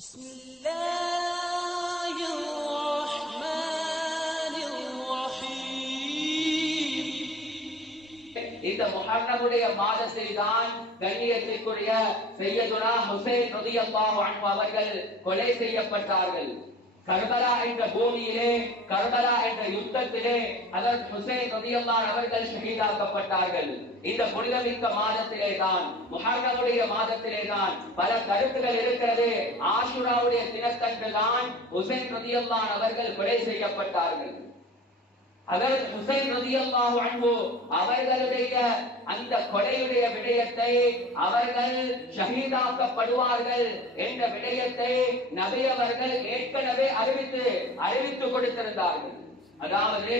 بسم الله الرحمن الرحيم இந்த முஹர்ரமுடைய மாதத்தில் தான் கண்ணியத்திற்குரிய செய்யதுனா ஹுசைன் ரலியல்லாஹு அன்ஹு அவர்கள் கொலை செய்யப்பட்டார்கள் கர்பலா என்ற பூமியிலே கர்பலா என்ற யுத்தத்திலே அதற்கு ஹுசைன் ரதியல்லான் அவர்கள் ஷஹீதாக்கப்பட்டார்கள். இந்த புனிதமிக்க மாதத்திலே தான் முஹர்ரமுடைய மாதத்திலே தான் பல கருத்துகள் இருக்கிறது. ஆஷுராவுடைய தினத்தன்று தான் ஹுசைன் ரதியல்லான் அவர்கள் கொலை செய்யப்பட்டார்கள். அதற்கு ஹுசைன் ரலியல்லாஹு அன்பு அவர்களுடைய அந்த கொலையுடைய விடயத்தை அவர்கள் ஷஹீதாக்கப்படுவார்கள் என்ற விடயத்தை நபி அவர்கள் ஏற்கனவே அறிவித்து அறிவித்து கொடுத்திருந்தார்கள். அதாவது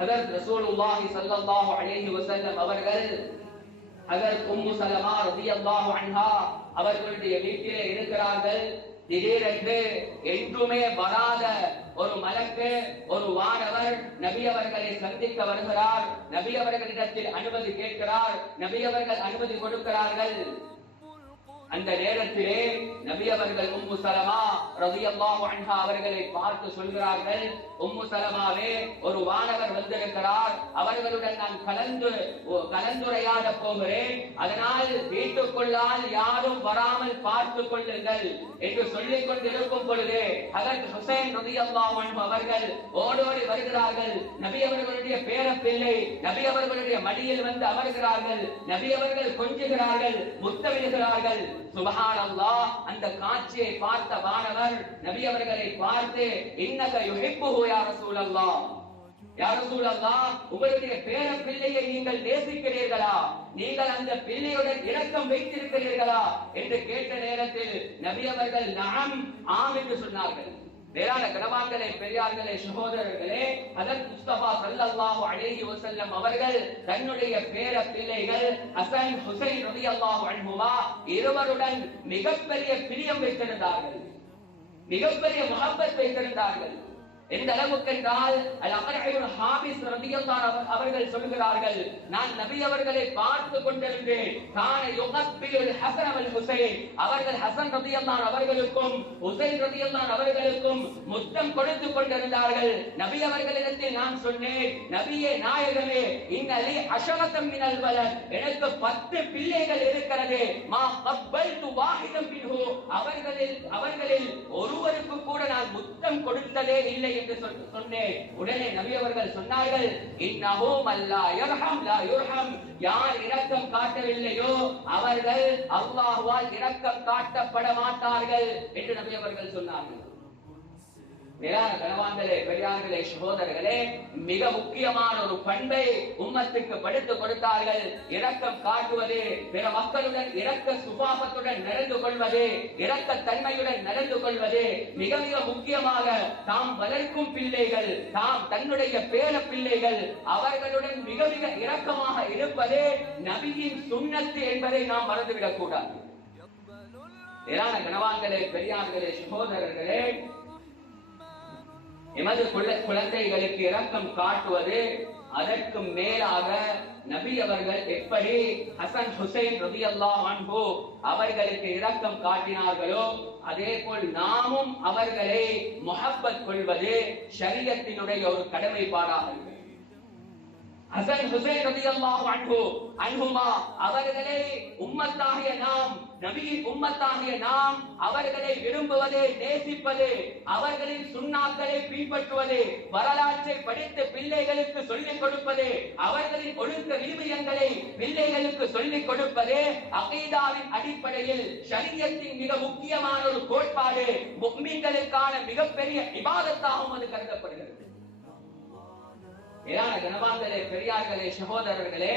ஹதரத் ரசூலுல்லாஹி ஸல்லல்லாஹு அலைஹி வஸல்லம் அவர்கள் ஹதரத் உம்மு சலமா ரலியல்லாஹு அன்ஹா அவர்களுடைய வீட்டிலே இருக்கிறார்கள். திடீரென்று என்றுமே வராத ஒரு மலக்கு ஒரு வானவர் நபி அவர்களை சந்திக்க வருகிறார். நபி அவர்களிடத்தில் அனுமதி கேட்கிறார். நபி அவர்கள் அனுமதி கொடுக்கிறார்கள். அந்த நேரத்திலே நபி அவர்கள் உம்மு சலமா ரலியல்லாஹு அன்ஹா அவர்களை பார்த்து சொல்கிறார்கள் உம்மு சலமாவே ஒரு வானவர் வந்திருக்கிறார். அவர்களுடன் நான் கலந்து கலந்துரையாட போகிறேன். அதனால் வீட்டுக்குள்ளால் யாரும் வராமல் பார்த்துக் கொள்ளுங்கள் என்று சொல்லிக் கொண்டிருக்கும் பொழுது அதற்கு ஹுசைன் ரலியல்லாஹு அன்ஹு அவர்கள் ஓடோடி வருகிறார்கள். நபி அவர்களுடைய பேரப்பிள்ளை நபி அவர்களுடைய மடியில் வந்து அமர்கிறார்கள். நபி அவர்கள் கொஞ்சுகிறார்கள் முத்தமிடுகிறார்கள். சுபஹானல்லாஹ் அந்த காட்சியை பார்த்த வானவர் நபி அவர்களை பார்த்து இன்னக யுஹிப்புஹு யா ரசூலல்லாஹ். யா ரசூலல்லாஹ் உங்களுடைய பேர பிள்ளையை நீங்கள் நேசிக்கிறீர்களா? நீங்கள் அந்த பிள்ளையுடன் இரக்கம் வைத்திருக்கிறீர்களா? என்று கேட்ட நேரத்தில் நபி அவர்கள் நாம் ஆம் என்று சொன்னார்கள். வேளாண் கனவான்களே பெரியார்களே சகோதரர்களே அதன் முஸ்தபா சல்லல்லாஹு அலைஹி வசல்லம் அவர்கள் தன்னுடைய பேர பிள்ளைகள் ஹசன் ஹுசைன் ரலியல்லாஹு அன்புமா இருவருடன் மிகப்பெரிய பிரியம் வைத்திருந்தார்கள். மிகப்பெரிய முகப்பத் வைத்திருந்தார்கள். எந்த அளவுக்கு என்றால் அல் அமர் ஹாபிஸ் ரலியல்லாஹு அவர்கள் சொல்கிறார்கள் நான் நபி அவர்களை பார்த்து கொண்டிருந்தேன். கான யுகப்பில் ஹசன் அவல் ஹுசைன். அவர்கள் ஹசன் ரலியல்லாஹு அவர்களுக்கும் ஹுசைன் ரலியல்லாஹு அவர்களுக்கும் முத்தம் கொடுத்து கொண்டிருந்தார்கள். நபி அவர்களிடத்தில் நான் சொன்னேன் நபியே நாயகமே இன்னலி அஷமத்தம் மினல் வலத். எனக்கு பத்து பிள்ளைகள் இருக்கிறது. மா கப்பல்து வாஹிதம் மின்ஹு. அவர்களில் அவர்களில் ஒருவருக்கு கூட நான் முத்தம் கொடுத்ததே இல்லை என்று சொல்- சொன்னேன். உடனே நபி அவர்கள் சொன்னார்கள் இன்னஹு மல்லா யர்ஹம் லா யுர்ஹம். யார் இரக்கம் காட்டவில்லையோ அவர்கள் அல்லாஹ்வால் இரக்கம் காட்டப்பட மாட்டார்கள் என்று நபி அவர்கள் சொன்னார்கள். மேலான கனவான்களே பெரியார்களே சகோதரர்களே மிக முக்கியமான ஒரு பண்பை உம்மத்துக்கு படுத்து கொடுத்தார்கள். இரக்கம் காட்டுவது பிற மக்களுடன் இரக்க சுபாபத்துடன் நடந்து கொள்வது இரக்க தன்மையுடன் நடந்து கொள்வது மிக மிக முக்கியமாக தாம் வளர்க்கும் பிள்ளைகள் தாம் தன்னுடைய பேர பிள்ளைகள் அவர்களுடன் மிக மிக இரக்கமாக இருப்பது நபியின் சுண்ணத்து என்பதை நாம் மறந்துவிடக் கூடாது கனவான்களே பெரியார்களே சகோதரர்களே எமது குழ- குழந்தைகளுக்கு இரக்கம் காட்டுவது அதற்கு மேலாக நபி அவர்கள் எப்படி ஹசன் ஹுசைன் ரலியல்லாஹு அன்ஹு அவர்களுக்கு இரக்கம் காட்டினார்களோ அதே போல் நாமும் அவர்களை முகப்பத் கொள்வது சரீரத்தினுடைய ஒரு கடமைப்பாடாக இருக்கிறது. ஹசன் ஹுசைன் ரலியல்லாஹு அன்பு அன்புமா அவர்களை உம்மத்தாகிய நாம் நபியின் உம்மத்தாகிய நாம் அவர்களை விரும்புவது நேசிப்பது அவர்களின் சுண்ணாக்களை பின்பற்றுவது வரலாற்றை படித்து பிள்ளைகளுக்கு சொல்லிக் கொடுப்பது அவர்களின் ஒழுக்க விழுமியங்களை பிள்ளைகளுக்கு சொல்லிக் கொடுப்பது அகைதாவின் அடிப்படையில் சரியத்தின் மிக முக்கியமான ஒரு கோட்பாடு. முக்மீன்களுக்கான மிகப்பெரிய விவாதத்தாகவும் அது கருதப்படுகிறது. ஏதான கனவான்களே பெரியார்களே சகோதரர்களே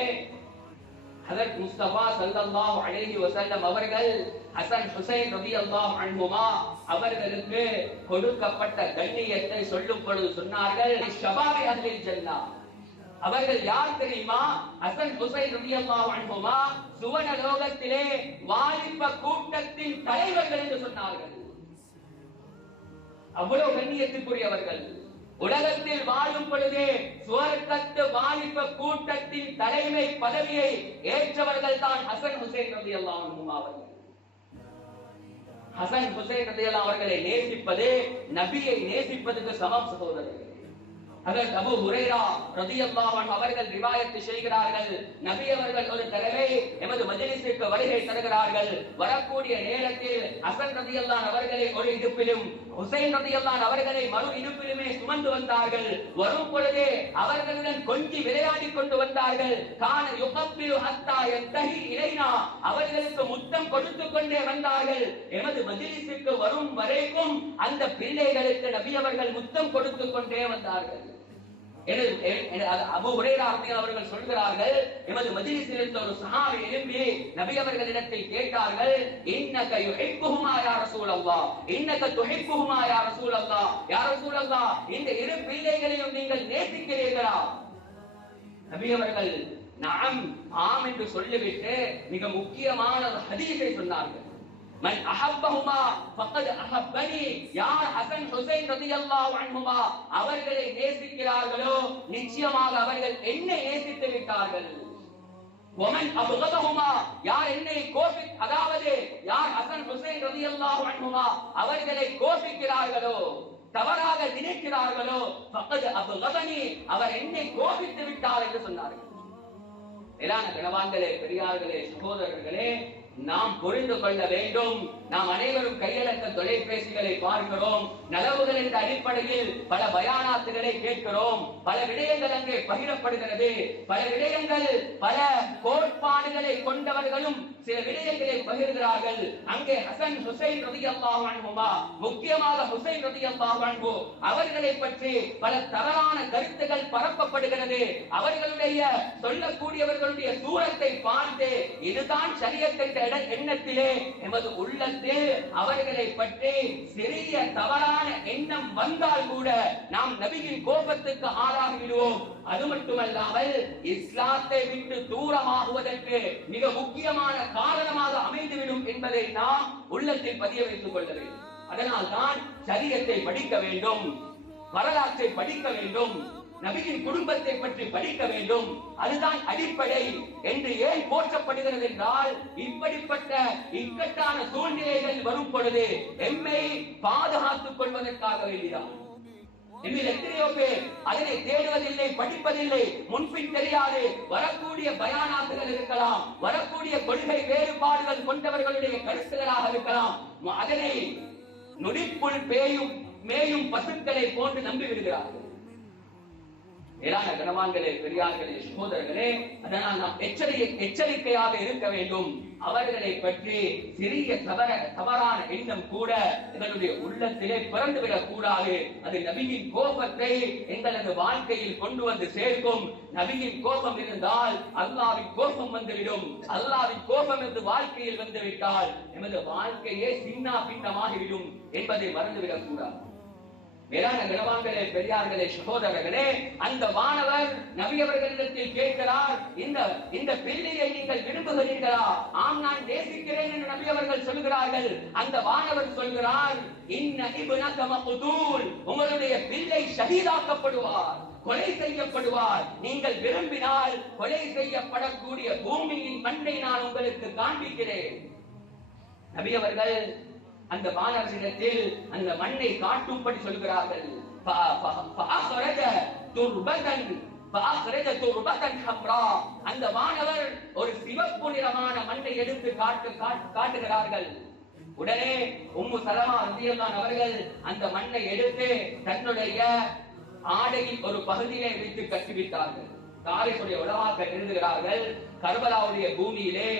ஹதரத் முஸ்தபா சல்லல்லாஹு அலைஹி வஸல்லம் அவர்கள் ஹசன் ஹுசைன் ரலியல்லாஹு அன்ஹுமா அவர்களுக்கு கொடுக்கப்பட்ட கண்ணியத்தை சொல்லும் பொழுது சொன்னார்கள் ஷபாபி அஹ்லில் ஜன்னா. அவர்கள் யார் தெரியுமா? ஹசன் ஹுசைன் ரலியல்லாஹு அன்ஹுமா சுவன லோகத்திலே வாலிப கூட்டத்தின் தலைவர்கள் என்று சொன்னார்கள். அவ்வளவு கண்ணியத்துக்குரியவர்கள். உலகத்தில் வாழும் பொழுதே சுவர்க்கத்து வாலிப கூட்டத்தின் தலைமை பதவியை ஏற்றவர்கள் தான் ஹசன் ஹுசைன் ரதி அன்ஹு அவர்கள். ஹசன் ஹுசைன் ரதியல்லாஹு அவர்களை நேசிப்பது நபியை நேசிப்பதுக்கு சமம் சகோதரர்கள். அதற்கு அபு ஹுரைரா ரதியல்லாஹு அன்ஹு அவர்கள் ரிவாயத்து செய்கிறார்கள். நபி அவர்கள் ஒரு தடவை எமது மஜ்லிஸிற்கு வருகை தருகிறார்கள். வரக்கூடிய நேரத்தில் அசன் ரதியல்லாஹு அவர்களை ஒரு இடுப்பிலும் ஹுசைன் ரதியல்லாஹு அவர்களை மறு இடுப்பிலுமே சுமந்து வந்தார்கள். வரும் பொழுதே அவர்களுடன் கொஞ்சி விளையாடி கொண்டு வந்தார்கள். கான யுகப்பிலு ஹத்தா எத்தகி இலைனா அவர்களுக்கு முத்தம் கொடுத்து கொண்டே வந்தார்கள். எமது மஜ்லிஸுக்கு வரும் வரைக்கும் அந்த பிள்ளைகளுக்கு நபி அவர்கள் முத்தம் கொடுத்து கொண்டே வந்தார்கள். அவர்கள் சொல்கிறார்கள் எமது மஜ்லிஸில் இருந்த ஒரு சஹாபி எழும்பி நபி அவர்களிடத்தில் கேட்டார்கள் இன்னக யுஹிப்புஹுமா யா ரசூலல்லாஹ் இன்னக துஹிப்புஹுமா யா ரசூலல்லாஹ் யா ரசூலல்லாஹ் இந்த இரு பிள்ளைகளையும் நீங்கள் நேசிக்கிறீர்களா? நபி அவர்கள் நாம் ஆம் என்று சொல்லிவிட்டு மிக முக்கியமான ஒரு ஹதீஸை சொன்னார்கள். மன் அஹப்பஹுமா ஃபக்கத் அஹப்பனி யார் ஹசன் ஹுசைன் ரலியல்லாஹு அன்ஹுமா? அவர்களை நேசிக்கிறார்களோ? நிச்சயமாக அவர்கள் என்னை நேசித்து விட்டார்கள். ஒமன் அபுகதஹுமா யார் என்னை கோபி அதாவது யார் ஹசன் ஹுசைன் ரலியல்லாஹு அன்ஹுமா? அவர்களை கோபிக்கிறார்களோ? தவறாக நினைக்கிறார்களோ? ஃபக்கத் அபுகதனி அவர் என்னை கோபித்து விட்டார் என்று சொன்னார்கள். மேலான கணவான்களே பெரியார்களே சகோதரர்களே நாம் புரிந்து கொள்ள வேண்டும். நாம் அனைவரும் கையடக்க தொலைபேசிகளை பார்க்கிறோம். நலவுகள் என்ற அடிப்படையில் பல பயானாத்துகளை கேட்கிறோம். பல விடயங்கள் அங்கே பகிரப்படுகிறது. பல விடயங்கள் பல கோட்பாடுகளை கொண்டவர்களும் சில விடயங்களை பகிர்கிறார்கள். அங்கே ஹசன் ஹுசைன் ரலியல்லாஹு அன்ஹுமா முக்கியமாக ஹுசைன் ரலியல்லாஹு அன்ஹு அவர்களை பற்றி பல தவறான கருத்துக்கள் பரப்பப்படுகிறது. அவர்களுடைய சொல்லக்கூடியவர்களுடைய தூரத்தை பார்த்து இதுதான் சரியத்தை எண்ணத்திலே எமது உள்ளத்தில் அவர்களை பற்றி சிறிய தவறான எண்ணம் வந்தால் கூட நாம் நபியின் கோபத்துக்கு ஆளாகிவிடுவோம். அது மட்டுமல்லாமல் இஸ்லாத்தை விட்டு தூரமாகுவதற்கு மிக முக்கியமான காரணமாக அமைந்துவிடும் என்பதை நாம் உள்ளத்தில் பதிய வைத்துக் கொள்ள வேண்டும். அதனால் தான் சரியத்தை படிக்க வேண்டும் வரலாற்றை படிக்க வேண்டும் நபியின் குடும்பத்தை பற்றி படிக்க வேண்டும். அதுதான் அடிப்படை என்று ஏன் போற்றப்படுகிறது என்றால் இப்படிப்பட்ட இக்கட்டான சூழ்நிலைகள் வரும் பொழுது எம்மை பாதுகாத்துக் கொள்வதற்காக வேண்டிதான் இதில் எத்தனையோ பேர் அதனை தேடுவதில்லை படிப்பதில்லை முன்பின் தெரியாது. வரக்கூடிய பயானாத்துகள் இருக்கலாம் வரக்கூடிய கொள்கை வேறுபாடுகள் கொண்டவர்களுடைய கருத்துகளாக இருக்கலாம். அதனை நொடிப்புள் பேயும் மேயும் பசுக்களை போன்று நம்பி விடுகிறார்கள். மேலான கனவான்களே பெரியார்களே சகோதரர்களே அதனால் நாம் எச்சரிக்கை எச்சரிக்கையாக இருக்க வேண்டும். அவர்களை பற்றி சிறிய தவற தவறான எண்ணம் கூட எங்களுடைய உள்ளத்திலே பிறந்துவிடக் கூடாது. அது நபியின் கோபத்தை எங்களது வாழ்க்கையில் கொண்டு வந்து சேர்க்கும். நபியின் கோபம் இருந்தால் அல்லாவின் கோபம் வந்துவிடும். அல்லாவின் கோபம் என்று வாழ்க்கையில் வந்துவிட்டால் எமது வாழ்க்கையே சின்ன பின்னமாகிவிடும் என்பதை மறந்துவிடக் கூடாது. மேலான கனவான்களே பெரியார்களே சகோதரர்களே அந்த வானவர் நவியவர்களிடத்தில் கேட்கிறார் இந்த இந்த பிள்ளையை நீங்கள் விரும்புகிறீர்களா? ஆம் நான் நேசிக்கிறேன் என்று நபியவர்கள் சொல்கிறார்கள். அந்த வானவர் சொல்கிறார் உங்களுடைய பிள்ளை ஷஹீதாக்கப்படுவார் கொலை செய்யப்படுவார். நீங்கள் விரும்பினால் கொலை செய்யப்படக்கூடிய பூமியின் மண்ணை நான் உங்களுக்கு காண்பிக்கிறேன். நபியவர்கள் அந்த மாணவர்களிடத்தில் அந்த மண்ணை காட்டும்படி சொல்கிறார்கள். அந்த மாணவர் ஒரு சிவப்பு நிறமான மண்ணை எடுத்து காட்டு காட்டுகிறார்கள். உடனே உம்மு சலமா ரத்தியல்லான் அவர்கள் அந்த மண்ணை எடுத்து தன்னுடைய ஆடையின் ஒரு பகுதியை வைத்து கட்டிவிட்டார்கள் காரியத்துடைய உலமாக்கள் எழுதுகிறார்கள் கர்பலாவுடைய பூமியிலே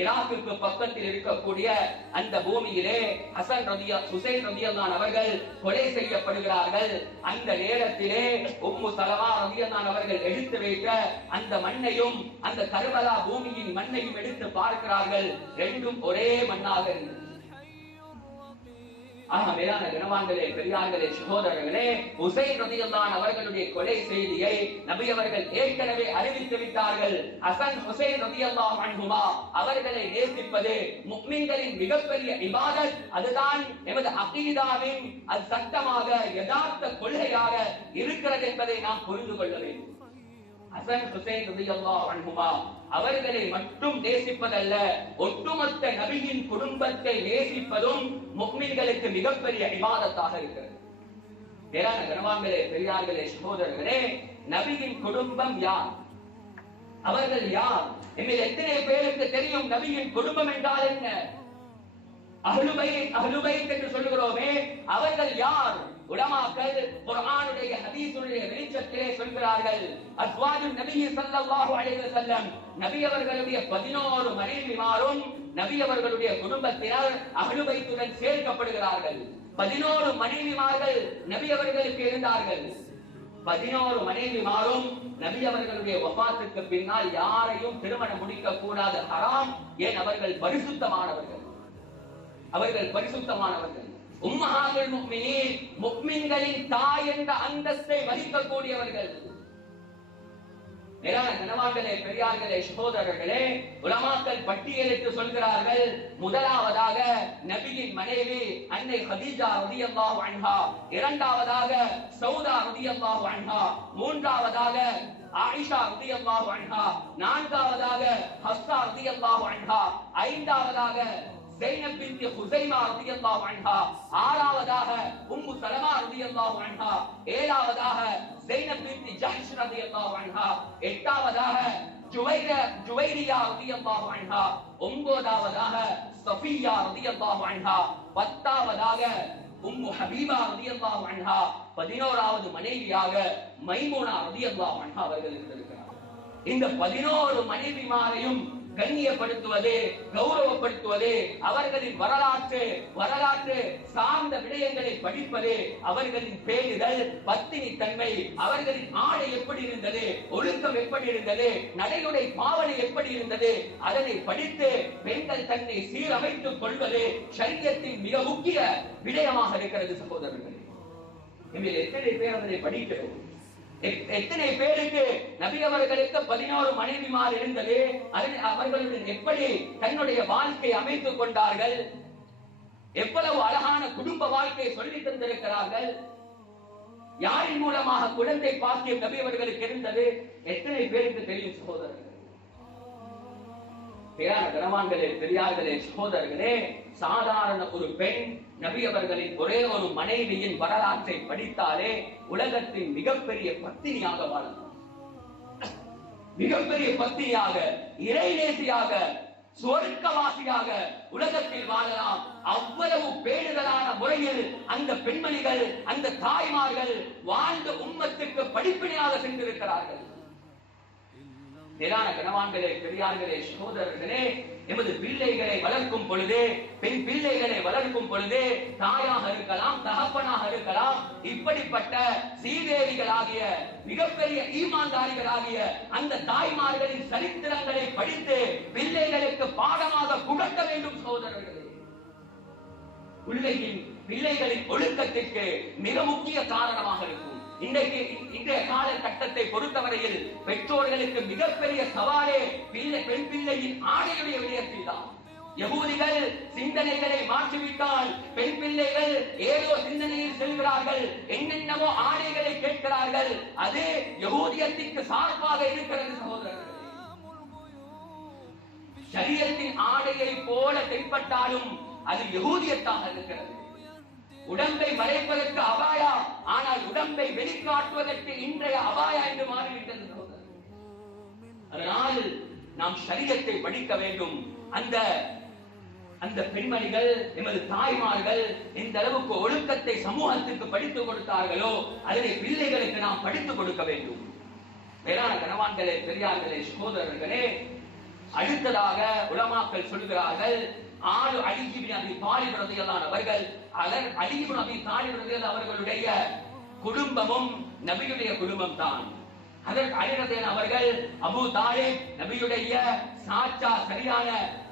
இராக்கிற்கு பக்கத்தில் இருக்கக்கூடிய அந்த பூமியிலே ஹசன் ரதியா ஹுசைன் ரதியல்லான் அவர்கள் கொலை செய்யப்படுகிறார்கள். அந்த நேரத்திலே உம்மு சலமா ரதியல்லான் அவர்கள் எடுத்து வைத்த அந்த மண்ணையும் அந்த கருவலா பூமியின் மண்ணையும் எடுத்து பார்க்கிறார்கள். ரெண்டும் ஒரே மண்ணாக இருந்தது. ஆக மேலான கனவான்களே பெரியார்களே சகோதரர்களே உசை ரதியல்லான் அவர்களுடைய கொலை செய்தியை நபி அவர்கள் ஏற்கனவே அறிவித்து விட்டார்கள். அசன் ஹுசைன் ரதியல்லாஹு அன்ஹுமா அவர்களை நேசிப்பது முக்மின்களின் மிகப்பெரிய இபாதத். அதுதான் எமது அகீதாவின் அது சட்டமாக யதார்த்த கொள்கையாக இருக்கிறது என்பதை நாம் புரிந்து கொள்ள வேண்டும். ஹசன் ஹுசைன் ரலியல்லாஹு அன்ஹுமா அவர்களை மட்டும் நேசிப்பதல்ல ஒட்டுமொத்த நபியின் குடும்பத்தை நேசிப்பதும் முக்மின்களுக்கு மிகப்பெரிய விவாதத்தாக இருக்கிறது. மேலான கனவான்களே பெரியார்களே சகோதரர்களே நபியின் குடும்பம் யார்? அவர்கள் யார்? எங்கள் எத்தனை பேருக்கு தெரியும் நபியின் குடும்பம் என்றால் என்ன? அகலுபை அகலுபை என்று சொல்லுகிறோமே அவர்கள் யார்? உலமாக்கள் வெளிச்சத்திலே அஸ்வாஜு அலைஹி வஸல்லம். நபி அவர்களுடைய 11 மனைவிமாரும் நபி அவர்களுடைய குடும்பத்தினர் அஹ்லுபைத்துடன் சேர்க்கப்படுகிறார்கள். 11 மனைவிமார்கள் நபி அவர்களுக்கு இருந்தார்கள். பதினோரு மனைவிமாரும் நபி அவர்களுடைய வபாத்துக்கு பின்னால் யாரையும் திருமணம் முடிக்க கூடாது ஹராம். ஏன்? அவர்கள் பரிசுத்தமானவர்கள். அவர்கள் பரிசுத்தமானவர்கள். உம்மஹாதுல் முஃமினீன் முஃமின்களின் தாய் என்ற அந்தஸ்தை மதிக்கக்கூடியவர்கள் மேலான கனவான்களே பெரியார்களே சகோதரர்களே உலமாக்கள் பட்டியலிட்டு சொல்கிறார்கள் முதலாவதாக நபியின் மனைவி அன்னை ஹதீஜா ரலியல்லாஹு அன்ஹா இரண்டாவதாக சௌதா ரலியல்லாஹு அன்ஹா மூன்றாவதாக ஆயிஷா ரலியல்லாஹு அன்ஹா நான்காவதாக ஹஸ்தா ரலியல்லாஹு அன்ஹா ஐந்தாவதாக زينب بنت خزيمة رضي الله عنها ஆறாவதாக உம்மு சலமா ரலியல்லாஹு அன்ஹா ஏழாவதாக زينب بنت جحش ரலியல்லாஹு அன்ஹா எட்டாவதாக ஜுவைர ஜுவைரியா ரலியல்லாஹு அன்ஹா ஒன்பதாவதாக சஃபியா ரலியல்லாஹு அன்ஹா பத்தாவதாக உம்மு ஹபீபா ரலியல்லாஹு அன்ஹா பதினோராவது மனைவியாக மைமூனா ரலியல்லாஹு அன்ஹா அவர்கள் இருந்திருக்கிறார் இந்த பதினோரு மனைவிமாரையும் கண்ணியப்படுத்துவது கௌரவப்படுத்துவது அவர்களின் வரலாற்று வரலாற்று சார்ந்த விடயங்களை படிப்பது அவர்களின் பேருகள் பத்தினி தன்மை அவர்களின் ஆடை எப்படி இருந்தது ஒழுக்கம் எப்படி இருந்தது நடையுடை பாவனை எப்படி இருந்தது அதனை படித்து பெண்கள் தன்னை சீரமைத்துக் கொள்வது சரியத்தின் மிக முக்கிய விடயமாக இருக்கிறது சகோதரர்களே. இதில் எத்தனை பேர் அதனை படிக்கிறோம்? எத்தனை பேருக்கு நபி அவர்களுக்கு பதினோரு மனைவிமார் இருந்தது? அவர்களுடன் எப்படி தன்னுடைய வாழ்க்கையை அமைத்துக் கொண்டார்கள்? எவ்வளவு அழகான குடும்ப வாழ்க்கையை சொல்லி தந்திருக்கிறார்கள்? யாரின் மூலமாக குழந்தை பாக்கியம் நபி அவர்களுக்கு இருந்தது? எத்தனை பேருக்கு தெரியும் சகோதரர்கள்? பேரான கனவான்களே பெரியார்களே சகோதரர்களே சாதாரண ஒரு பெண் நபி அவர்களின் ஒரே ஒரு மனைவியின் வரலாற்றை படித்தாலே உலகத்தின் மிகப்பெரிய பத்தினியாக வாழலாம் மிகப்பெரிய பத்தினியாக இறைநேசியாக சுவர்க்கவாசியாக உலகத்தில் வாழலாம். அவ்வளவு பேடுகளான முறையில் அந்த பெண்மணிகள் அந்த தாய்மார்கள் வாழ்ந்த உண்மத்துக்கு படிப்பினையாக சென்றிருக்கிறார்கள். மேலான கனவான்களே பெரியார்களே சகோதரர்களே எமது பிள்ளைகளை வளர்க்கும் பொழுது பெண் பிள்ளைகளை வளர்க்கும் பொழுது தாயாக இருக்கலாம் தகப்பனாக இருக்கலாம் இப்படிப்பட்ட சீதேவிகளாகிய மிகப்பெரிய ஈமான்தாரிகளாகிய அந்த தாய்மார்களின் சரித்திரங்களை படித்து பிள்ளைகளுக்கு பாடமாக புகட்ட வேண்டும் சகோதரர்களே. பிள்ளையின் பிள்ளைகளின் ஒழுக்கத்திற்கு மிக முக்கிய காரணமாக இருக்கும். இன்றைக்கு இன்றைய காலகட்டத்தை பொறுத்தவரையில் பெற்றோர்களுக்கு மிகப்பெரிய சவாலே பிள்ளை பெண் பிள்ளையின் ஆடையுடைய விடயத்தில் தான் யகூதிகள் சிந்தனைகளை மாற்றிவிட்டால் பெண் பிள்ளைகள் ஏதோ சிந்தனையில் செல்கிறார்கள் என்னென்னவோ ஆடைகளை கேட்கிறார்கள் அது யகூதியத்திற்கு சார்பாக இருக்கிறது சகோதரர்கள். சரீரத்தின் ஆடையை போல தென்பட்டாலும் அது யகூதியத்தாக இருக்கிறது. உடம்பை மறைப்பதற்கு அபாயா ஆனால் உடம்பை வெளிக்காட்டுவதற்கு இன்றைய அபாயா என்று மாறிவிட்டது அதனால் நாம் சரீரத்தை படிக்க வேண்டும். அந்த அந்த பெண்மணிகள் எமது தாய்மார்கள் எந்த அளவுக்கு ஒழுக்கத்தை சமூகத்திற்கு படித்துக் கொடுத்தார்களோ அதனை பிள்ளைகளுக்கு நாம் படித்துக் கொடுக்க வேண்டும். மேலான கனவான்களே பெரியார்களே சகோதரர்களே அடுத்ததாக உலமாக்கள் சொல்கிறார்கள் ஆறு அழுகி அபி அவர்கள் அதன் அலிஜிபின் அபி தாலிப் அவர்களுடைய குடும்பமும் நபியுடைய குடும்பம் தான் அதற்கு அலிரதேன் அவர்கள் அபு தாலிப் நபியுடைய சாச்சா சரியான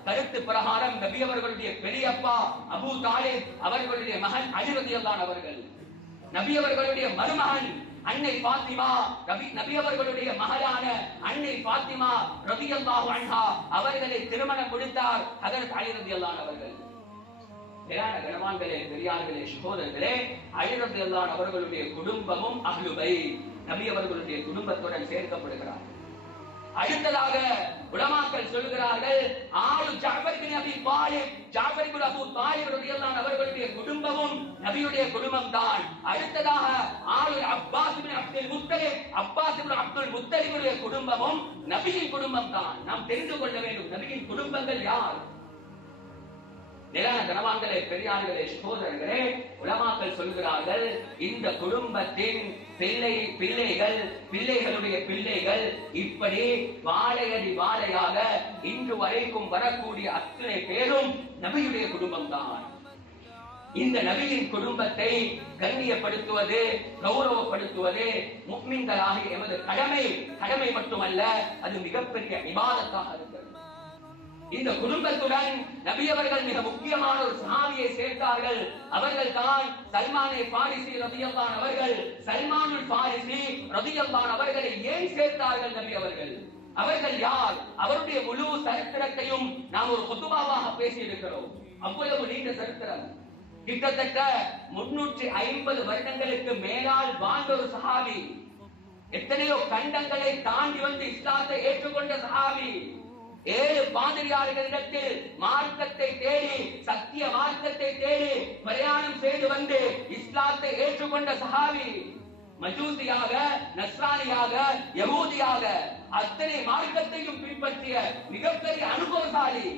கருத்து பிரகாரம் நபி அவர்களுடைய பெரியப்பா அபு தாலிப் அவர்களுடைய மகன் அலிரதியல்லான் அவர்கள். நபி அவர்களுடைய மருமகன் அன்னை பாத்திமா நபி நபி அவர்களுடைய மகளான அன்னை பாத்திமா ரதியல்லாஹு அன்ஹா அவர்களை திருமணம் முடித்தார் அதற்கு அலிரதியல்லான் அவர்கள். மேலான கனவான்களே பெரியார்களே சகோதரர்களே அலி அவர்களுடைய குடும்பமும் அகலுபை. நபி அவர்களுடைய குடும்பத்துடன் சேர்க்கப்படுகிறார். அடுத்ததாக உலமாக்கள் சொல்கிறார்கள் ஆளு ஜாஃபர் பின் அபி தாலிப் ஜாஃபர் அபு தாலிப் ரலியல்லாஹு அவர்களுடைய குடும்பமும் நபியுடைய குடும்பம் தான் அடுத்ததாக ஆளு Abbas bin Abdul Muttalib Abbas bin Abdul முத்தலிபுடைய குடும்பமும் நபியின் குடும்பம் தான் நாம் தெரிந்து கொள்ள வேண்டும் நபியின் குடும்பங்கள் யார்? நிலன கனவான்களே பெரியார்களே சகோதரர்களே உலமாக்கள் சொல்கிறார்கள் இந்த குடும்பத்தின் பிள்ளை பிள்ளைகள் பிள்ளைகளுடைய பிள்ளைகள் இப்படி வாழையடி வாழையாக இன்று வரைக்கும் வரக்கூடிய அத்தனை பேரும் நபியுடைய குடும்பம் தான் இந்த நபியின் குடும்பத்தை கண்ணியப்படுத்துவது கௌரவப்படுத்துவது முக்மின்களாக எமது கடமை. கடமை மட்டுமல்ல அது மிகப்பெரிய விவாதத்தாக இருக்கும். இந்த குடும்பத்துடன் நபி அவர்கள் மிக முக்கியமான ஒரு சஹாபியை சேர்த்தார்கள். அவர்கள் தான் சல்மானே பாரிசி ரதியல்லான் அவர்கள் சல்மானுல் பாரிசி ரதியல்லான் அவர்களை ஏன் சேர்த்தார்கள் நபி அவர்கள்? அவர்கள் யார்? அவருடைய முழு சரித்திரத்தையும் நாம் ஒரு பொதுவாவாக பேசி இருக்கிறோம் அவ்வளவு நீண்ட சரித்திரம். கிட்டத்தட்ட முன்னூற்றி ஐம்பது வருடங்களுக்கு மேலால் வாழ்ந்த ஒரு சஹாபி. எத்தனையோ கண்டங்களை தாண்டி வந்து இஸ்லாத்தை ஏற்றுக்கொண்ட சஹாபி. ஏழு பாதிரியார்களிடத்தில் மார்க்கத்தை தேடி சத்திய மார்க்கத்தை தேடி பிரயாணம் செய்து வந்து இஸ்லாத்தை ஏற்றுக்கொண்ட சஹாவி மஜூசியாக நஸ்ரானியாக யகூதியாக அத்தனை மார்க்கத்தையும் பின்பற்றிய மிகப்பெரிய அனுபவசாலி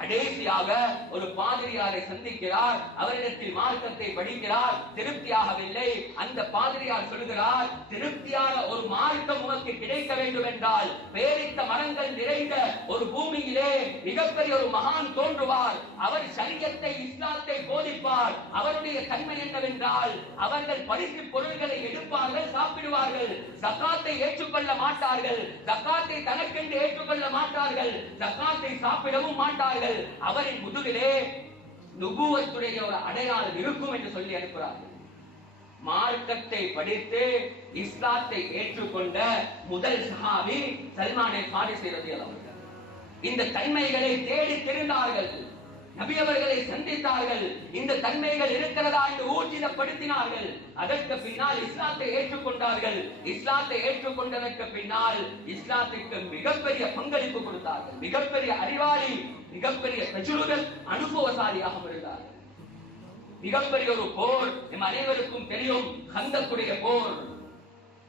கடைசியாக ஒரு பாதிரியாரை சந்திக்கிறார். அவரிடத்தில் மார்க்கத்தை படிக்கிறார். திருப்தியாகவில்லை. அந்த பாதிரியார் சொல்கிறார் திருப்தியான ஒரு மார்க்கம் உனக்கு கிடைக்க வேண்டும் என்றால் பேரித்த மரங்கள் நிறைந்த ஒரு பூமியிலே மிகப்பெரிய ஒரு மகான் தோன்றுவார். அவர் சரியத்தை இஸ்லாத்தை போதிப்பார். அவருடைய தன்மை என்னவென்றால் அவர்கள் பரிசு பொருள்களை எடுப்பார்கள் சாப்பிடுவார்கள். சக்காத்தை ஏற்றுக்கொள்ள மாட்டார்கள். சக்காத்தை தனக்கென்று ஏற்றுக்கொள்ள மாட்டார்கள். சக்காத்தை சாப்பிடவும் மாட்டார்கள். அவர்கள் அவரின் முதுகிலே நுபுவத்துடைய ஒரு அடையாளம் இருக்கும் என்று சொல்லி அனுப்புகிறார்கள். மார்க்கத்தை படித்து இஸ்லாத்தை ஏற்றுக்கொண்ட முதல் சஹாபி சல்மானை பாரிசி ரலியல்லாஹு அவர்கள். இந்த தன்மைகளை தேடி தெரிந்தார்கள். நபி அவர்களை சந்தித்தார்கள். இந்த தன்மைகள் இருக்கிறதா என்று ஊர்ஜிதப்படுத்தினார்கள். அதற்கு பின்னால் இஸ்லாத்தை ஏற்றுக்கொண்டார்கள். இஸ்லாத்தை ஏற்றுக்கொண்டதற்கு பின்னால் இஸ்லாத்திற்கு மிகப்பெரிய பங்களிப்பு கொடுத்தார்கள். மிகப்பெரிய அறிவாளி மிகப்பெரிய தஜுருகள் அனுபவசாலியாக இருந்தார்கள். மிகப்பெரிய ஒரு போர் நம் அனைவருக்கும் தெரியும். கந்தக்குடைய போர்.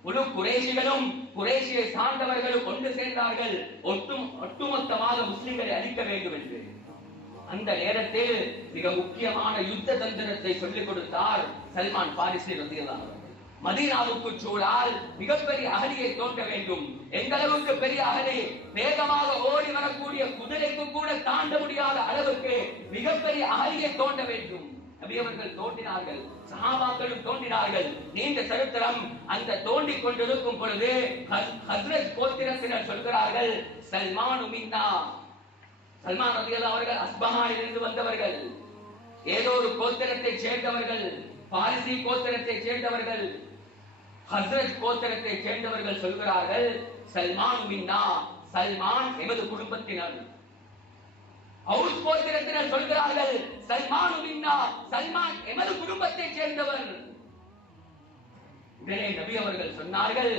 முழு குறைஷிகளும் குறைசியை சார்ந்தவர்களும் ஒன்று சேர்ந்தார்கள். ஒட்டும் ஒட்டுமொத்தமாக முஸ்லிம்களை அழிக்க வேண்டும் என்று. அந்த நேரத்தில் மிக முக்கியமான யுத்த தந்திரத்தை சொல்லிக் கொடுத்தார் சல்மான் பாரிசி ரத்தியதான் அவர்கள். மதீனாவுக்கு சூழால் மிகப்பெரிய அகலியை தோன்ற வேண்டும். எந்த அளவுக்கு பெரிய அகலி வேகமாக ஓடி வரக்கூடிய குதிரைக்கு கூட தாண்ட முடியாத அளவுக்கு மிகப்பெரிய அகலியை தோண்ட வேண்டும். நபியவர்கள் தோன்றினார்கள் தோண்டினார்கள். சஹாபாக்களும் தோண்டினார்கள். நீண்ட சரித்திரம் அந்த தோண்டி கொண்டிருக்கும் பொழுது ஹஸ்- ஹஸ்ரத் கோத்திரத்தினர் சொல்கிறார்கள் சல்மானு மின்னா. சல்மான் ரலியல்லாஹு அவர்கள் அஸ்பஹானிலிருந்து வந்தவர்கள். ஏதோ ஒரு கோத்திரத்தை சேர்ந்தவர்கள் பாரிசி கோத்திரத்தை சேர்ந்தவர்கள் ஹஸ்ரத் கோத்திரத்தை சேர்ந்தவர்கள் சொல்கிறார்கள் சல்மான் மின்னா சல்மான் எமது குடும்பத்தினர். அவுஸ் கோத்திரத்தினர் சொல்கிறார்கள் சல்மான் மின்னா சல்மான் எமது குடும்பத்தை சேர்ந்தவர். உடனே நபி அவர்கள் சொன்னார்கள்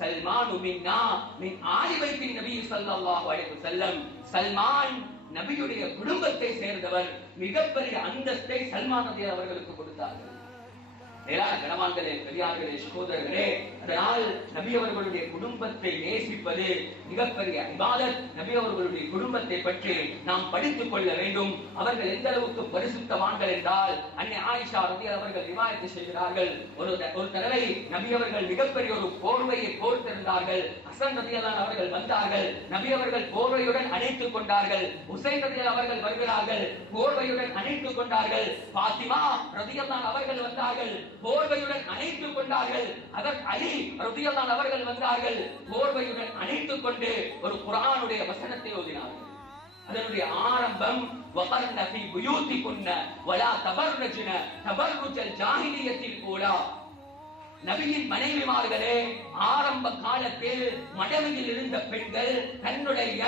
சல்மான் மின்னா மின் ஆலி வைத்தின் நபி சல்லாஹு அலைஹி வஸல்லம் சல்மான் நபியுடைய குடும்பத்தை சேர்ந்தவர் மிகப்பெரிய அந்தஸ்தை சல்மான் நபி அவர்களுக்கு கொடுத்தார்கள். மேலான கணவான்களே பெரியார்களே சகோதரர்களே அதனால் நபி அவர்களுடைய குடும்பத்தை நேசிப்பது மிகப்பெரிய இபாதத். நபி அவர்களுடைய குடும்பத்தை பற்றி நாம் படித்துக் கொள்ள வேண்டும். அவர்கள் எந்த அளவுக்கு பரிசுத்தவான்கள் என்றால் அன்னை ஆயிஷா ரதி அவர்கள் விவாதித்து செய்கிறார்கள். ஒரு ஒரு தடவை நபி அவர்கள் மிகப்பெரிய ஒரு போர்வையை போர்த்திருந்தார்கள். ஹசன் ரதியல்லான் அவர்கள் வந்தார்கள். நபி அவர்கள் போர்வையுடன் அணைத்துக் கொண்டார்கள். உசை ரதியல் அவர்கள் வருகிறார்கள். போர்வையுடன் அணைத்துக் கொண்டார்கள். பாத்திமா ரதியல்லான் அவர்கள் வந்தார்கள். போர்வையுடன் அணைத்துக் கொண்டார்கள் அதற்கு அலி ரதியல்லான் அவர்கள் வந்தார்கள் போர்வையுடன் அணைத்துக் கொண்டு ஒரு குர்ஆனுடைய வசனத்தை ஓதினார்கள் அதனுடைய ஆரம்பம் وَقَرْنَ فِي بُيُوتِكُنَّ وَلَا تَبَرَّجْنَ تَبَرُّجَ الْجَاهِلِيَّةِ الْأُولَى நபியின் மனைவிமார்களே ஆரம்ப காலத்தில் மடமையில் இருந்த பெண்கள் தன்னுடைய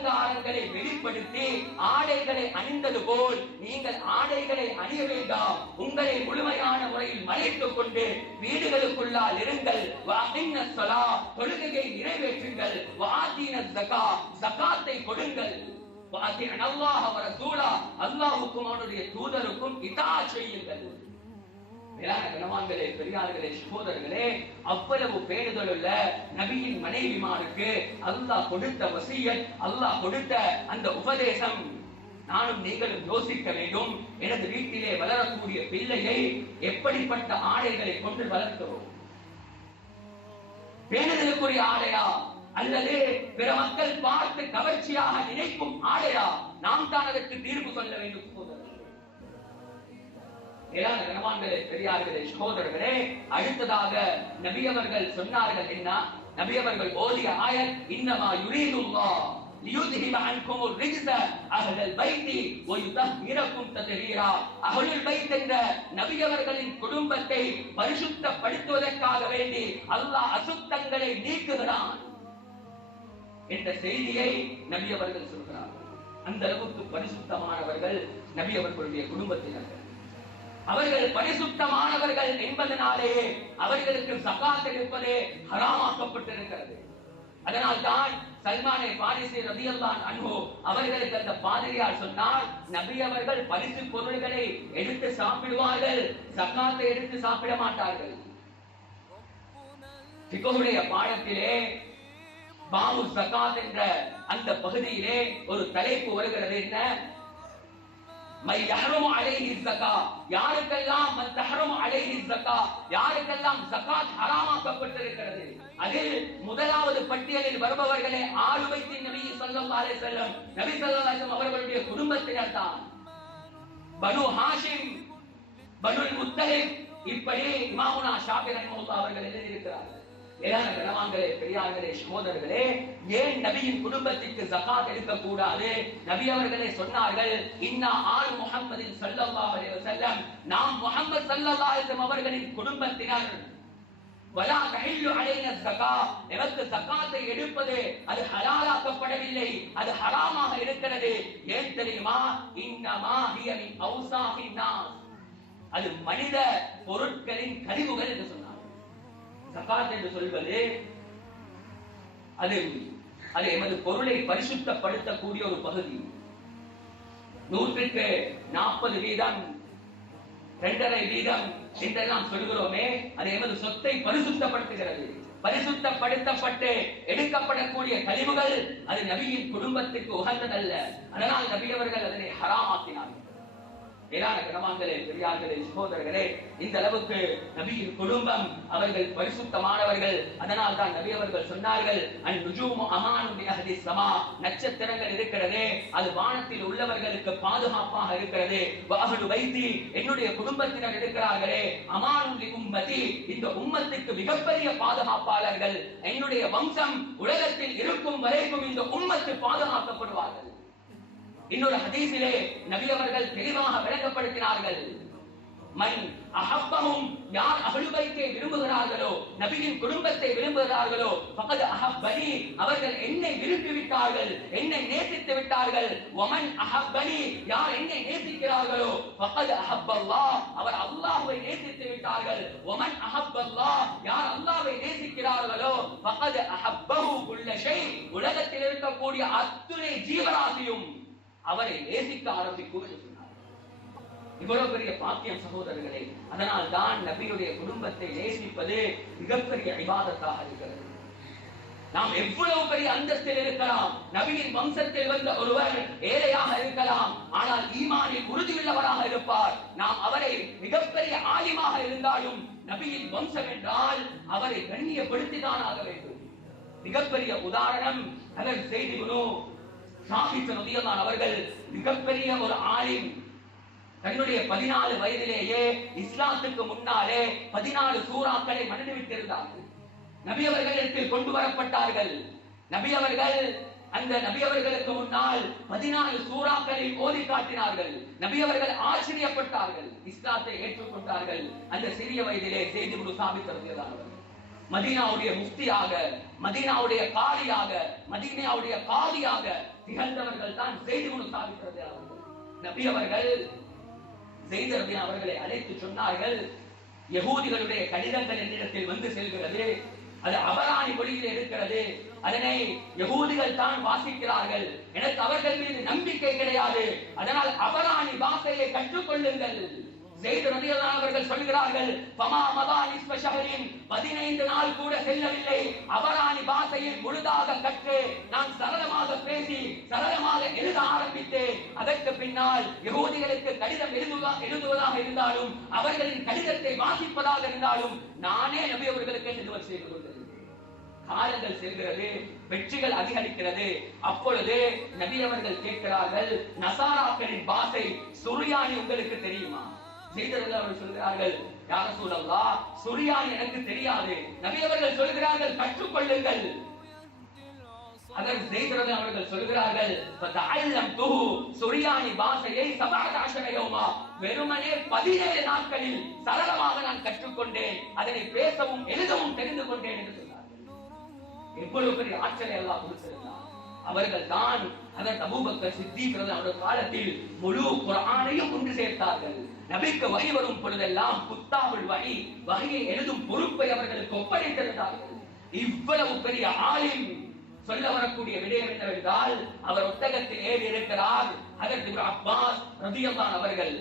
அலங்காரங்களை வெளிப்படுத்தி ஆடைகளை அணிந்தது போல் நீங்கள் ஆடைகளை அணிய வேண்டாம். உங்களை முழுமையான முறையில் மறைத்துக் கொண்டு வீடுகளுக்குள்ளால் இருங்கள். தொழுகையை நிறைவேற்றுங்கள். வாதீன ஸகா ஸகாத்தை கொடுங்கள். அல்லாஹ் வ ரசூலா அல்லாஹ்வுக்கும் அவனுடைய தூதருக்கும் இதா செய்யுங்கள். மேலான கனவான்களே பெரியார்களே சகோதரர்களே அவ்வளவு பேருதலுள்ள நபியின் மனைவிமாருக்கு அல்லாஹ் கொடுத்த வசியல் அல்லாஹ் கொடுத்த அந்த உபதேசம். நானும் நீங்களும் யோசிக்க வேண்டும். எனது வீட்டிலே வளரக்கூடிய பிள்ளையை எப்படிப்பட்ட ஆடைகளை கொண்டு வளர்க்கிறோம்? பேணுதலுக்குரிய ஆடையா? அல்லது பிற மக்கள் பார்த்து கவர்ச்சியாக நினைக்கும் ஆடையா? நாம் தான் அதற்கு தீர்ப்பு சொல்ல வேண்டும் சகோதரர்களே மேலான கனவான்களே பெரியார்களே சகோதரர்களே அடுத்ததாக நபி அவர்கள் சொன்னார்கள் என்ன நபி அவர்கள் ஓதிய ஆயத் இன்னமா யுரீதுல்லாஹ் ليذهب عنكم الرجس أهل البيت ويطهركم تطهيرا أهل البيت என்ற நபி அவர்களின் குடும்பத்தை பரிசுத்தப்படுத்துவதற்காக வேண்டி அல்லாஹ் அசுத்தங்களை நீக்குகிறான் என்ற செய்தியை நபி அவர்கள் சொல்கிறார்கள் அந்த அளவுக்கு பரிசுத்தமானவர்கள் நபி அவர்களுடைய குடும்பத்தினர்கள் அவர்கள் பரிசுத்தமானவர்கள் என்பதனாலேயே அவர்களுக்கு சகாத் எடுப்பதே ஹராமாக்கப்பட்டிருக்கிறது. அதனால் தான் சல்மானை பாரிசி ரதியல்லான் அன்போ அவர்களுக்கு அந்த பாதிரியார் சொன்னால் நபி அவர்கள் பரிசு பொருள்களை எடுத்து சாப்பிடுவார்கள் சக்காத்தை எடுத்து சாப்பிட மாட்டார்கள். பிகோடைய பாடத்திலே பாபு சகாத் என்ற அந்த பகுதியிலே ஒரு தலைப்பு வருகிறது. என்ன? மை யஹ்ரமு அலைஹி ஸகா. யாருக்கெல்லாம் மன் தஹ்ரமு அலைஹி ஸகா யாருக்கெல்லாம் ஸகாத் ஹராமாக்கப்பட்டிருக்கிறது? அதில் முதலாவது பட்டியலில் வருபவர்களே ஆறு வைத்து நபி ஸல்லல்லாஹு அலைஹி வஸல்லம் நபி ஸல்லல்லாஹு அலைஹி அவர்களுடைய குடும்பத்தினர் தான். பனு ஹாஷிம் பனு முத்தலிப் இப்படி இமாமுனா ஷாஃபி ரஹ்மத்துல்லாஹி அவர்கள் எழுதியிருக்கிறார்கள். ஏன் கனவான்களே பெரியார்களே சகோதரர்களே ஏன் நபியின் குடும்பத்திற்கு ஜகாத் எடுக்க கூடாது நபி அவர்களே சொன்னார்கள் இன்னா ஆள் முகமதின் சல்லல்லா அலைஹி வஸல்லம். நாம் முகமது சல்லல்லா அலைஹி அவர்களின் குடும்பத்தினர். வலா தஹில்லு அலைன சகா எமக்கு ஸகாத்தை எடுப்பது அது ஹலாலாக்கப்படவில்லை அது ஹராமாக இருக்கிறது. ஏன் தெரியுமா? இன்னமா ஹிய மின் அவுசாஹின் அது மனித பொருட்களின் கழிவுகள் என்று சகாத் என்று சொல்வது அது அது எமது பொருளை பரிசுத்தப்படுத்தக்கூடிய ஒரு பகுதி. நூற்றுக்கு நாற்பது வீதம் இரண்டரை வீதம் என்றெல்லாம் சொல்கிறோமே அது எமது சொத்தை பரிசுத்தப்படுத்துகிறது. பரிசுத்தப்படுத்தப்பட்டு எடுக்கப்படக்கூடிய கழிவுகள் அது நபியின் குடும்பத்துக்கு உகந்ததல்ல. அதனால் நபி அவர்கள் அதனை ஹராமாக்கினார்கள். மேலான கனவான்களே பெரியார்களே சகோதரர்களே இந்த அளவுக்கு நபியின் குடும்பம் அவர்கள் பரிசுத்தமானவர்கள். அதனால் தான் நபி அவர்கள் சொன்னார்கள் நட்சத்திரங்கள் இருக்கிறதே அது வானத்தில் உள்ளவர்களுக்கு பாதுகாப்பாக இருக்கிறது. வாஹடு வைத்தி என்னுடைய குடும்பத்தினர் இருக்கிறார்களே அமானு உம்மதி இந்த உம்மத்துக்கு மிகப்பெரிய பாதுகாப்பாளர்கள். என்னுடைய வம்சம் உலகத்தில் இருக்கும் வரைக்கும் இந்த உம்மத்து பாதுகாக்கப்படுவார்கள். இன்னொரு ஹதீஸிலே நபி அவர்கள் தெளிவாக விளங்கப்படுத்தினார்கள் மன் யார் அகலுபைத்தை விரும்புகிறார்களோ நபியின் குடும்பத்தை விரும்புகிறார்களோ ஃபகத் அஹப்பனி அவர்கள் என்னை விரும்பி விட்டார்கள் என்னை நேசித்து விட்டார்கள். ஒமன் அஹப்பனி யார் என்னை நேசிக்கிறார்களோ ஃபகத் அஹப்பல்லாஹ் அவர் அல்லாஹ்வை நேசித்து விட்டார்கள். ஒமன் அஹப்பல்லா யார் அல்லாஹ்வை நேசிக்கிறார்களோ ஃபகத் அஹப்பஹு உள்ள உலகத்தில் இருக்கக்கூடிய அத்துணை ஜீவராசியும் அவரை நேசிக்க ஆரம்பிக்கும் என்று சொன்னார். இவ்வளவு பெரிய பாக்கியம் சகோதரர்களே அதனால் தான் நபியுடைய குடும்பத்தை நேசிப்பது மிகப்பெரிய இபாதத்தாக இருக்கிறது. நாம் எவ்வளவு பெரிய அந்தஸ்தில் இருக்கலாம் நபியின் வம்சத்தில் வந்த ஒருவர் ஏழையாக இருக்கலாம் ஆனால் ஈமானில் உறுதியுள்ளவராக இருப்பார். நாம் அவரை மிகப்பெரிய ஆலிமாக இருந்தாலும் நபியின் வம்சம் என்றால் அவரை கண்ணியப்படுத்திதான் ஆக வேண்டும். மிகப்பெரிய உதாரணம் அதன் செய்தி குரு சாபித் ரலியல்லாஹு அவர்கள் மிகப்பெரிய ஒரு ஆலிம். தன்னுடைய பதினாலு வயதிலேயே இஸ்லாத்துக்கு முன்னாலே பதினாலு சூறாக்களை மனநிவித்திருந்தார்கள் நபி அவர்களிடத்தில் கொண்டு வரப்பட்டார்கள். நபி அவர்கள் அந்த நபி அவர்களுக்கு முன்னால் பதினாலு சூறாக்களை ஓதி காட்டினார்கள். நபி அவர்கள் ஆச்சரியப்பட்டார்கள். இஸ்லாத்தை ஏற்றுக்கொண்டார்கள். அந்த சிறிய வயதிலே செய்தி குழு சாபித் மதீனாவுடைய முஃப்தியாக மதீனாவுடைய காலியாக மதீனாவுடைய காலியாக திகழ்ந்தவர்கள் தான் செய்தி குரு நபி அவர்கள் செய்தி அவர்களை அழைத்து சொன்னார்கள். யகூதிகளுடைய கடிதங்கள் என்னிடத்தில் வந்து செல்கிறது. அது அபராணி மொழியில் இருக்கிறது. அதனை யகூதிகள் தான் வாசிக்கிறார்கள். எனக்கு அவர்கள் மீது நம்பிக்கை கிடையாது. அதனால் அபராணி பாஷையை கற்றுக்கொள்ளுங்கள். செய்து ரலியல்லாஹு அவர்கள் சொல்கிறார்கள் பமா மதா நிஸ்ப ஷஹரின் 15 நாள் கூட செல்லவில்லை. அபராணி பாஷையில் முழுதாக கற்று நான் சரளமாக பேசி சரளமாக எழுத ஆரம்பித்தேன். அதற்கு பின்னால் யகூதிகளுக்கு கடிதம் எழுதுவதா எழுதுவதாக இருந்தாலும் அவர்களின் கடிதத்தை வாசிப்பதாக இருந்தாலும் நானே நபி அவர்களுக்கு நிறுவனம் செய்து கொண்டிருந்தேன் காலங்கள் செல்கிறது வெற்றிகள் அதிகரிக்கிறது. அப்பொழுது நபி அவர்கள் கேட்கிறார்கள் நசாராக்களின் பாசை சுரியானி உங்களுக்கு தெரியுமா? செய்தவர்கள் அவர்கள் சொல்கிறார்கள். யார சூழல்லா? சுரியானி எனக்கு தெரியாது. நபியவர்கள் சொல்கிறார்கள் கற்றுக்கொள்ளுங்கள். அதற்கு செய்தவர்கள் அவர்கள் சொல்கிறார்கள் "ஃபதஅல்லம் சுரியானி பாஷையை சபாதாசனையோமா வெறுமனே பதினேழு நாட்களில் சரளமாக நான் கற்றுக்கொண்டேன். அதனை பேசவும் எழுதவும் தெரிந்து கொண்டேன் என்று சொன்னார்கள். எவ்வளவு பெரிய ஆற்றலை எல்லாம் கொடுத்திருந்தார் அவர்கள் தான் அதன் அபூபக்கர் சித்திக் அவருடைய காலத்தில் முழு குரானையும் கொண்டு சேர்த்தார்கள். நபிக்கு வகை வரும் பொழுதெல்லாம் புத்தாமல் வகை வகையை எழுதும் பொறுப்பை அவர்களுக்கு ஒப்படைத்திருந்தார்கள் இவ்வளவு பெரிய ஆளின் சொல்ல வரக்கூடிய விடயம் என்னவென்றால் அவர் ஒட்டகத்தில் ஏறி இருக்கிறார். அதற்கு அப்பாஸ் ரதியம்மான் அவர்கள்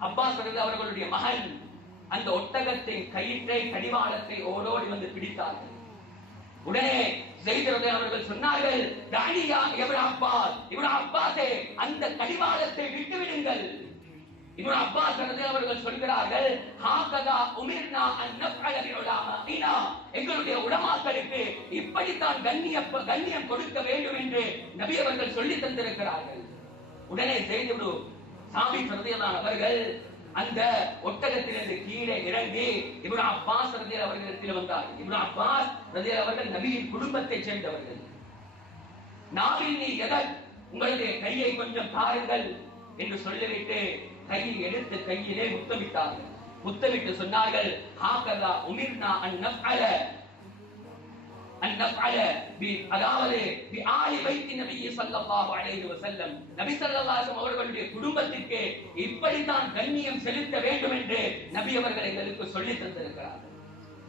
அப்பாஸ் ரதி அவர்களுடைய மகன் அந்த ஒட்டகத்தின் கயிற்றை கடிவாளத்தை ஓடோடி வந்து பிடித்தார்கள். உடனே செய்திருந்த அவர்கள் சொன்னார்கள் தானியா எவ்வளவு அப்பாஸ் இவ்வளவு அப்பாசே அந்த கடிவாளத்தை விட்டு விடுங்கள் இவன் அப்பாஸ் ரதி அவர்கள் சொல்கிறார்கள் ஹாகதா உமிர்னா அன் நஃஅல பி உலமாஇனா எங்களுடைய உலமாக்களுக்கு இப்படித்தான் கண்ணிய கண்ணியம் கொடுக்க வேண்டும் என்று நபி அவர்கள் சொல்லி தந்திருக்கிறார்கள். உடனே செய்துவிடு சாமி பிரதியலான் அவர்கள் அந்த ஒட்டகத்திலிருந்து கீழே இறங்கி இப்னு அப்பாஸ் ரதியல் அவர்களிடத்தில் வந்தார். இப்னு அப்பாஸ் ரதியல் அவர்கள் நபியின் குடும்பத்தைச் சேர்ந்தவர்கள். நாவில் நீ எதன் உங்களுடைய கையை கொஞ்சம் பாருங்கள் என்று சொல்லிவிட்டு கையை எடுத்து கையிலே முத்தமிட்டார்கள் முத்தமிட்டு சொன்னார்கள் ஹாகதா உமிர்னா அன் நஃஅல அன் நஃஅல பி அதாவது பி ஆலி பைத்தி நபி ஸல்லல்லாஹு அலைஹி வஸல்லம். நபி ஸல்லல்லாஹு அலைஹி வஸல்லம் அவர்களுடைய குடும்பத்திற்கு இப்படித்தான் கண்ணியம் செலுத்த வேண்டும் என்று நபி அவர்கள் எங்களுக்கு சொல்லி தந்திருக்கிறார்கள்.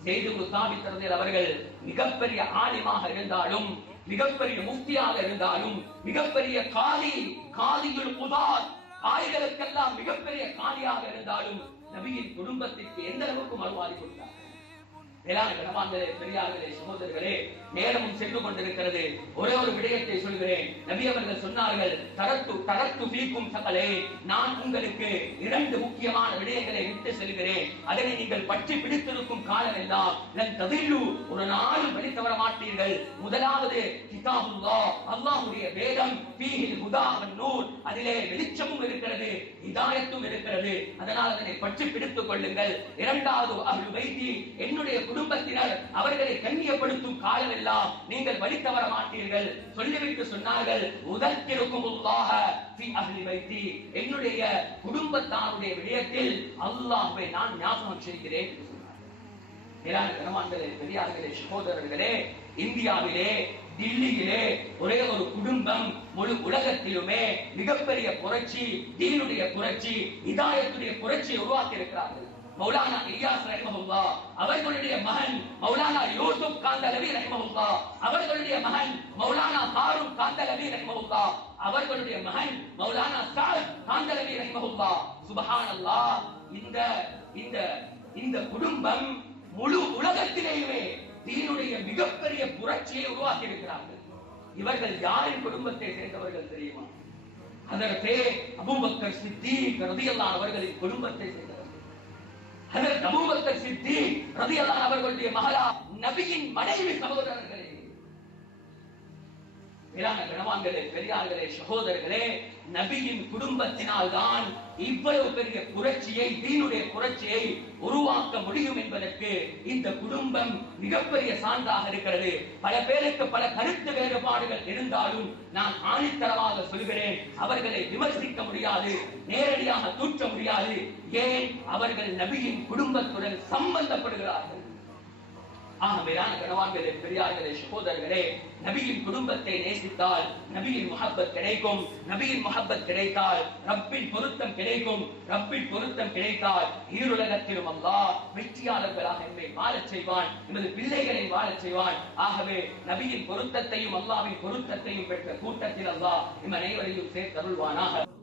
செய்து முஸ்தாபித்தரதில் அவர்கள் மிகப்பெரிய ஆலிமாக இருந்தாலும் மிகப்பெரிய முஃப்தியாக இருந்தாலும் மிகப்பெரிய காலி காலியுல் குதார் காலிகளுக்கெல்லாம் மிகப்பெரிய காலியாக இருந்தாலும் நபியின் குடும்பத்திற்கு எந்த அளவுக்கு மறுவாதி கொடுத்தார்? மேலான கனவான்களே பெரியார்களே சகோதரர்களே நேரமும் சென்று கொண்டிருக்கிறது. ஒரே ஒரு விடயத்தை சொல்கிறேன். நபி அவர்கள் சொன்னார்கள் தரத்து தரத்து பீக்கும் சகலே நான் உங்களுக்கு இரண்டு முக்கியமான விடயங்களை விட்டு செல்கிறேன். அதனை நீங்கள் பற்றி பிடித்திருக்கும் காலம் எல்லாம் லன் ஒரு நாளும் வழி தவற மாட்டீர்கள் முதலாவது கிதாபுல்லா அல்லாஹ்வுடைய வேதம் ஃபீஹில் ஹுதா வன் அதிலே வெளிச்சமும் இருக்கிறது இதாயத்தும் இருக்கிறது. அதனால் அதனை பற்றி பிடித்துக் கொள்ளுங்கள். இரண்டாவது அஹ்லு வைத்தி என்னுடைய குடும்பத்தினர் அவர்களை கண்ணியப்படுத்தும் காலம் எல்லாம் நீங்கள் வழி தவற மாட்டீர்கள். சொல்லிவிட்டு சொன்னார்கள் உதற்கிருக்கும் என்னுடைய குடும்பத்தாருடைய விடயத்தில் அல்லாஹ்வை நான் ஞாபகம் செய்கிறேன். பெரியார்களே சகோதரர்களே இந்தியாவிலே டில்லியிலே ஒரே ஒரு குடும்பம் முழு உலகத்திலுமே மிகப்பெரிய புரட்சி தீனுடைய புரட்சி இதாயத்துடைய புரட்சியை உருவாக்கி இருக்கிறார்கள் மௌலானா இலியாஸ் ரஹ்மஹுல்லா அவர்களுடைய மகன் மௌலானா யூசுப் காந்தலவி ரஹ்மஹுல்லா அவர்களுடைய மகன் மௌலானா ஹாரூன் காந்தலவி ரஹ்மஹுல்லா அவர்களுடைய மகன் மௌலானா சாத் காந்தலவி ரஹ்மஹுல்லா. சுபஹானல்லாஹ் இந்த இந்த இந்த குடும்பம் முழு உலகத்திலேயுமே தீனுடைய மிகப்பெரிய புரட்சியை உருவாக்கி இருக்கிறார்கள் இவர்கள் யாரின் குடும்பத்தை சேர்ந்தவர்கள் தெரியுமா? அதற்கு அபுபக்கர் சித்தி ரதியல்லா அவர்களின் குடும்பத்தை சேர்ந்தவர்கள். அபுபக்கர் சித்தி ரதி அல்லா அவர்களுடைய மகளா நபியின் மனைவி சகோதரர்களே. பெரியார்களே சகோதரர்களே நபியின் குடும்பத்தினால் தான் இவ்வளவு பெரிய புரட்சியை தீனுடைய புரட்சியை உருவாக்க முடியும் என்பதற்கு இந்த குடும்பம் மிகப்பெரிய சான்றாக இருக்கிறது. பல பேருக்கு பல கருத்து வேறுபாடுகள் இருந்தாலும் நான் ஆணித்தரமாக சொல்கிறேன் அவர்களை விமர்சிக்க முடியாது நேரடியாக தூற்ற முடியாது. ஏன்? அவர்கள் நபியின் குடும்பத்துடன் சம்பந்தப்படுகிறார்கள். ஆக கணவான்களே பெரியார்களே சகோதரர்களே நபியின் குடும்பத்தை நேசித்தால் நபியின் முகப்பத் கிடைக்கும். நபியின் முகப்பத் கிடைத்தால் ரப்பின் பொருத்தம் கிடைக்கும். ரப்பின் பொருத்தம் கிடைத்தால் ஈருலகத்திலும் அல்லா வெற்றியாளர்களாக என்னை வாழச் செய்வான். எனது பிள்ளைகளை வாழச் செய்வான். ஆகவே நபியின் பொருத்தத்தையும் அல்லாவின் பொருத்தத்தையும் பெற்ற கூட்டத்தில் அல்லா இம் அனைவரையும் சேர்த்தருள்வானாக.